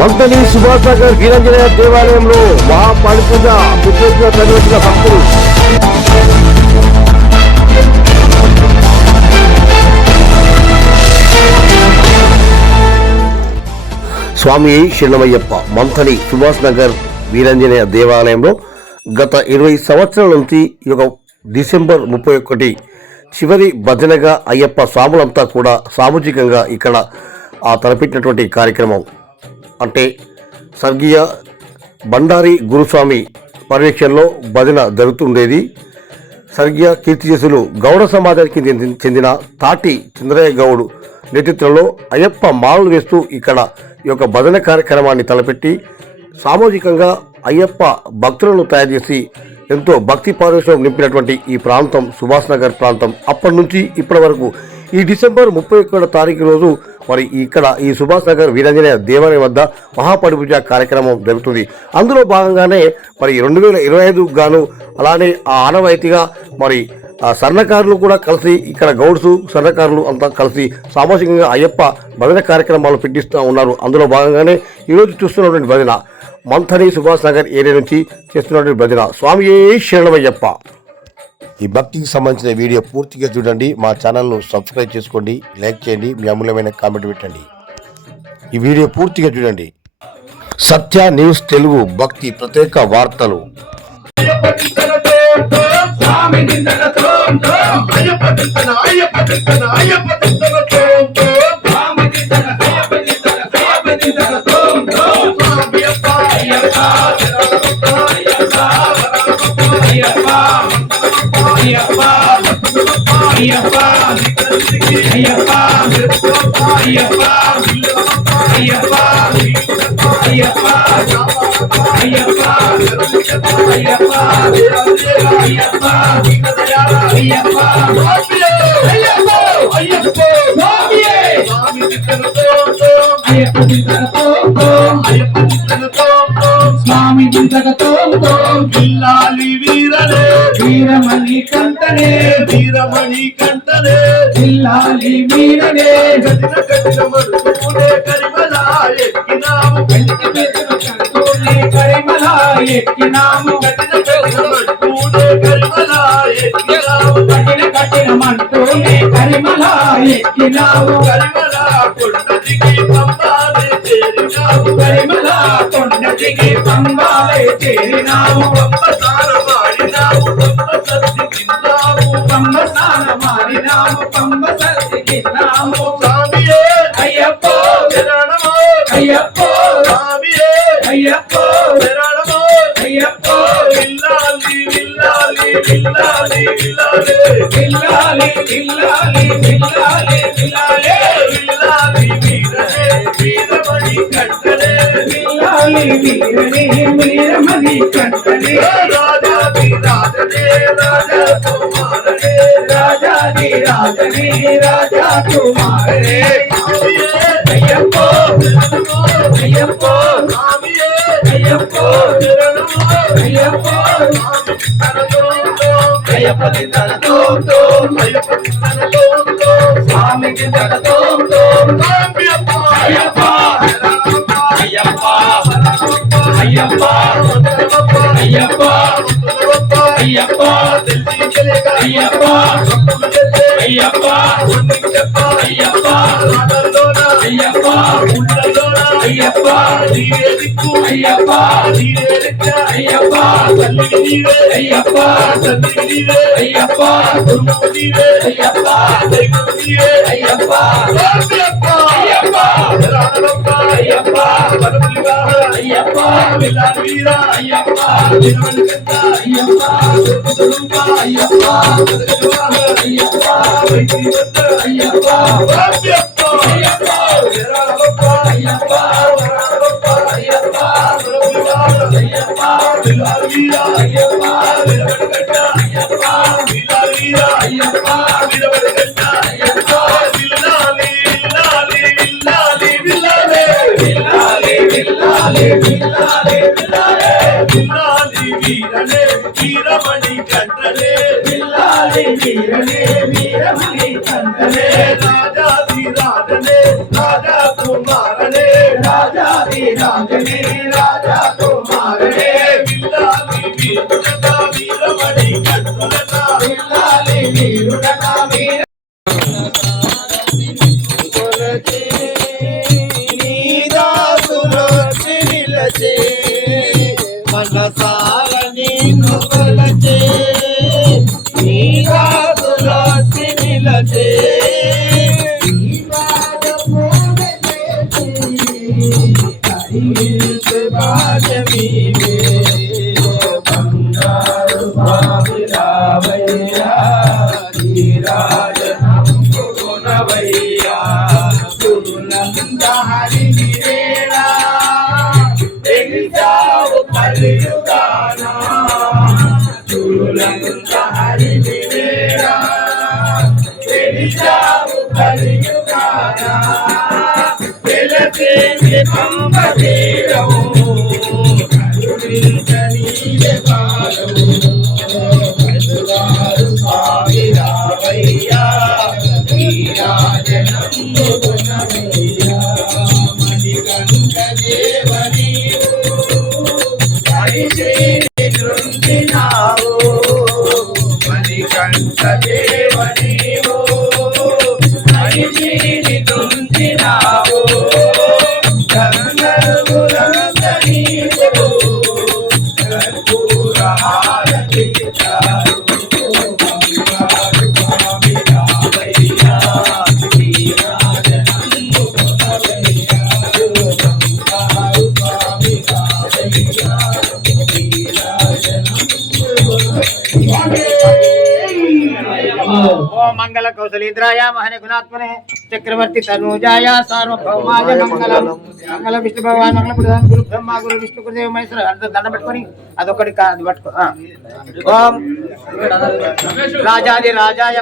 మంతని సుభాష్ నగర్ వీరాంజనేయ దేవాలయంలో మహాపాడిపూజ పెద్దగా తరలివచ్చిన భక్తులు. స్వామి శరణమయ్యప్ప. మంతని సుభాష్ నగర్ వీరాంజనేయ దేవాలయంలో గత 20 సంవత్సరాల నుంచి ఈ యొక్క డిసెంబర్ 31 చివరి భజనగా అయ్యప్ప స్వాములంతా కూడా సామూహికంగా ఇక్కడ తలపెట్టినటువంటి కార్యక్రమం. అంటే స్వర్గీయ బండారి గురుస్వామి పర్యవేక్షణలో భజన జరుగుతుండేది. స్వర్గీయ కీర్తిశేషులు గౌడ సమాజానికి చెందిన తాటి చంద్రయ్య గౌడ్ నేతృత్వంలో అయ్యప్ప మాలలు వేస్తూ ఇక్కడ ఈ యొక్క భజన కార్యక్రమాన్ని తలపెట్టి సామూహికంగా అయ్యప్ప భక్తులను తయారు చేసి ఎంతో భక్తి పారవశ్యం నింపినటువంటి ఈ ప్రాంతం సుభాష్ నగర్ ప్రాంతం. అప్పటి నుంచి ఇప్పటి వరకు ఈ డిసెంబర్ 31 తారీఖు రోజు మరి ఇక్కడ ఈ సుభాష్ నగర్ వీరాంజనేయ దేవాలయం వద్ద మహాపడిపూజ కార్యక్రమం జరుగుతుంది. అందులో భాగంగానే మరి 2025 గాను అలానే ఆనవాయితీగా మరి స్వర్ణకారులు కూడా కలిసి ఇక్కడ గౌడ్స్ స్వర్ణకారులు అంతా కలిసి సామాజికంగా అయ్యప్ప భజన కార్యక్రమాలు పెట్టిస్తూ ఉన్నారు. అందులో భాగంగానే ఈరోజు చూస్తున్నటువంటి భజన మంథని సుభాష్ నగర్ ఏరియా నుంచి చేస్తున్నటువంటి భజన స్వామి శరణమయ్యప్ప. ఈ భక్తికి సంబంధించిన వీడియో పూర్తిగా చూడండి. మా ఛానల్ను సబ్స్క్రైబ్ చేసుకోండి, లైక్ చేయండి, మీ అమూల్యమైన కామెంట్ పెట్టండి. ఈ వీడియో పూర్తిగా చూడండి. సత్య న్యూస్ తెలుగు భక్తి ప్రత్యేక వార్తలు. స్వామి చింతకతో జిల్లాలి వీరలే వీరమణి కంటనే వీరమణి కంటనే జిల్లాలి వీరలే గదిన గదిన మరుపునే కరిమలా ఎక్కినాము కరిమలా ఎక్కినాము గదిన గదిన మరుపునే కరిమలా ఎక్కినాము గదిన గదిన మంటూనే కరిమలా ఎక్కినాము కరిమలా కొండదికి పంబాలే చేరినాము కరిమలా కొండదికి పంబాలే చేరినాము పంబసార మారినాము పంబ సత్తి కిన్నాము పంబసార మారినాము పంబ సత్తి కిన్నాము స్వామియే అయ్యప్పో శరణమో అయ్యప్పో స్వామియే అయ్యప్పో శరణమో అయ్యప్పో విల్లాలి విల్లాలి విల్లాలి విల్లాలి విల్లాలి విల్లాలి విల్లాలి విల్లాలి విల్లాలి వీరనే వీరమణి కంటనే విల్లాలి వీరనే వీరమణి కంటనే రాజాది రాజనే రాజా కుమారనే రాజాది రాజనే రాజా కుమారనే అయ్యప్పో అయ్యప్పో స్వామియే అయ్యప్పో శరణమో అయ్యప్పో అయ్యప్పది తనతో అయ్యప్పది తనతో స్వామికి తనతో అయ్యప్ప అయ్యప్ప అయ్యప్ప అయ్యప్ప అయ్యప్ప అయ్యప్ప అయ్యప్ప అయ్యప్ప అయ్యప్ప అయ్యప్ప అయ్యప్ప నీరేదిక్కు అయ్యప్ప నీరేదిక్క అయ్యప్ప తల్లికి నీవే అయ్యప్ప తల్లికి నీవే అయ్యప్ప గురువుకు నీవే అయ్యప్ప దైవకు నీవే అయ్యప్ప అయ్యప్ప అయ్యప్ప రాణరప్ప అయ్యప్ప వరపులివాహ అయ్యప్ప విల్లాలి వీర అయ్యప్ప వినమని పెద్ద అయ్యప్ప స్వరూప అయ్యప్ప వరపులివాహ అయ్యప్ప వైద్య పెద్ద అయ్యప్ప అయ్యప్ప అయ్యప్ప రాణరప్ప అయ్యప్ప వరపులివాహ అయ్యప్ప వరపులివాహ అయ్యప్ప విల్లాలి వీర అయ్యప్ప వినమని పెద్ద అయ్యప్ప విల్లాలి వీర అయ్యప్ప వినమని పెద్ద అయ్యప్ప విల్లాలి విల్లాలి విల్లాలి విల్లాలి విల్లాలి విల్లాలి విల్లాలి విల్లాలి విల్లాలి వీరనే వీరమణి కంటనే విల్లాలి వీరనే వీరమణి కంటనే రాజాది రాజనే రాజా కుమారనే రాజాది రాజని రాజా కుమారుడే విల్లాలి వీరుడట వీరమణి కట్టులట విల్లాలి వీరుడట వీర నీదాసులొచ్చి నిలచే మనసార నిన్ను కొలచే నీదాసులొచ్చి నిలచే బంగారు స్వామి రావయ్యా రాజనవయ్యా తులంత హరివేళ తెలిసావు కలియుగానా తులంత హరివేళ తెలిసావు కలియుగానా వెలసేసి పంపదీరము కరుణించనీయే కాలము బంగారు స్వామి రావయ్యా రాజనవయ్యా మణికంఠ దేవ నీవు హరిశ్రీ దృంగినావు మణికంఠ దేవ నీవు హరిశ్రీ దృంగినావు గంధర్వులంత నీవు కర్పూర హారతి ఇచ్చారు బంగారు స్వామి రావయ్యా శ్రీరాజనందు కొనవయ్యా బంగారు స్వామి రావయ్యా ఓం మంగళ కౌశలేంద్రాయ మహన గుణాత్మనే చక్రవర్తి తనూజాయ సార్వభౌమాయ మంగళం మంగళ విష్ణు భగవాన్ మంగళ ప్రధాన గురు బ్రహ్మ గురు విష్ణు గురుదేవ మహేశ్వర దండం పెట్టుకొని అదొకటి అది పట్టుకో ఓం రాజాది రాజాయ